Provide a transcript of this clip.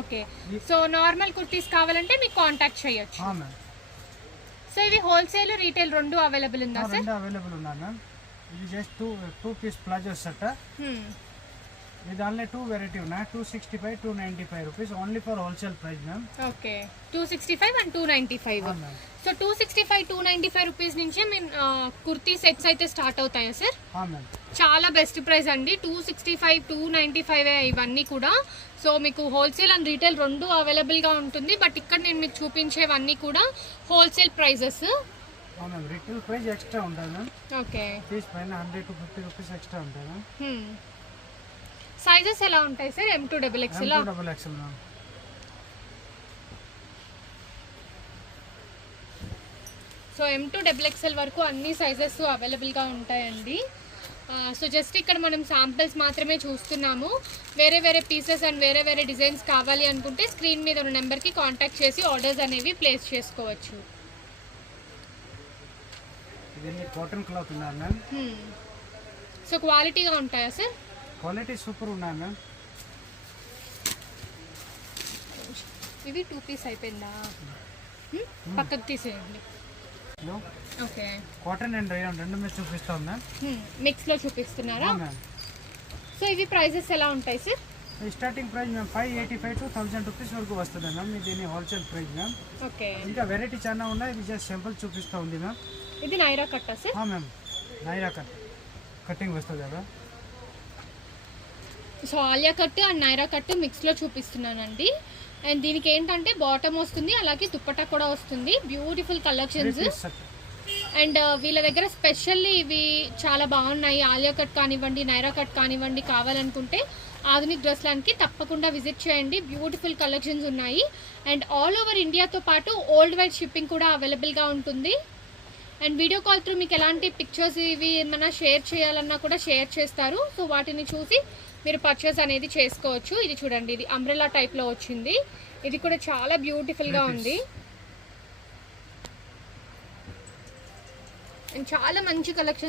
Okay. So normal kurtis కావాలంటే మీకు contact చేయొచ్చు. మ్యామ్. సో ఇవి హోల్సేల్ రీటైల్ రెండు అవైలబుల్ ఉందా సార్? రెండు అవైలబుల్ ఉన్నాయి మ్యామ్. ఇది just two piece palazzo set. ఇది ఓన్లీ 2 వెరైటీ ఉన్నాయి. 265, 295 rupees only for wholesale price ma'am. Okay. 265 and 295. So 265, 295 rupees నుంచి కుర్తీ సెట్స్ అయితే స్టార్ట్ అవుతాయా సార్? చాలా బెస్ట్ ప్రైస్ అండి. 265, 295 ఇవన్నీ కూడా. సో మీకు హోల్సేల్ అండ్ రీటైల్ రెండు అవైలబుల్గా ఉంటుంది. బట్ ఇక్కడ నేను మీకు చూపించేవన్నీ కూడా wholesale prices. Retail price extra ఉంటుంది మ్యామ్. ఓకే. పీస్ పైన 100 to 50 రూపీస్ ఎక్స్ట్రా ఉంటుంది మ్యామ్. సైజెస్ ఎలా ఉంటాయి sir? M2 XXL. Ma'am. So M2 XXL వరకు అన్ని సైజెస్ అవైలబుల్గా ఉంటాయండి. సో జస్ట్ ఇక్కడ మనం శాంపిల్స్ మాత్రమే చూస్తున్నాము. వేరే వేరే పీసెస్ అండ్ వేరే వేరే డిజైన్స్ కావాలి అనుకుంటే స్క్రీన్ మీద ఉన్న నెంబర్కి కాంటాక్ట్ చేసి ఆర్డర్స్ అనేవి ప్లేస్ చేసుకోవచ్చు. ఇది కాటన్ క్లాత్ ఉన్నాయి మ్యామ్. సో క్వాలిటీగా ఉంటాయా సార్? క్వాలిటీ సూపర్ ఉన్నాయి మ్యామ్. ఇవి 2 పీస్ అయిపోయిందా? పక్కకు తీసేయండి. ఓకే. కాటన్ అండ్ రేయాన్ రెండు మీద చూపిస్తాం మ్యామ్. మిక్స్లో చూపిస్తున్నారా? సో ఇవి ప్రైజెస్ ఎలా ఉంటాయి sir? Starting price ma'am 585 to 1000 rupees వరకు వస్తుంది మ్యామ్. దీని హోల్సేల్ ప్రైస్ మ్యామ్. ఓకే. ఇంకా వెరైటీ చాలా ఉన్నాయి. ఇది జస్ట్ సింపుల్ చూపిస్తూ ఉంది మ్యామ్. ఇది నైరా కట్టా సార్? మ్యామ్, నైరా కటింగ్ వస్తుంది కదా. So Alia cut and Naira cut మిక్స్లో చూపిస్తున్నానండి. అండ్ దీనికి ఏంటంటే బాటమ్ వస్తుంది, అలాగే దుప్పట్టా కూడా వస్తుంది. Beautiful collections. అండ్ వీళ్ళ దగ్గర స్పెషల్లీ ఇవి చాలా బాగున్నాయి. ఆలియా కట్ కానివ్వండి, నైరా కట్ కానివ్వండి కావాలనుకుంటే ఆధునిక్ డ్రెస్ ల్యాండ్కి తప్పకుండా విజిట్ చేయండి. బ్యూటిఫుల్ కలెక్షన్స్ ఉన్నాయి. అండ్ ఆల్ ఓవర్ ఇండియాతో పాటు వరల్డ్ వైడ్ షిప్పింగ్ కూడా అవైలబుల్గా ఉంటుంది. అండ్ వీడియో కాల్ త్రూ మీకు ఎలాంటి పిక్చర్స్ ఇవి ఏమైనా షేర్ చేయాలన్నా కూడా షేర్ చేస్తారు. సో వాటిని చూసి మీరు పర్చేస్ అనేది చేసుకోవచ్చు. ఇది చూడండి, ఇది అంబ్రెల్లా టైప్లో వచ్చింది. ఇది కూడా చాలా బ్యూటిఫుల్గా ఉంది. అండ్ చాలా మంచి కలెక్షన్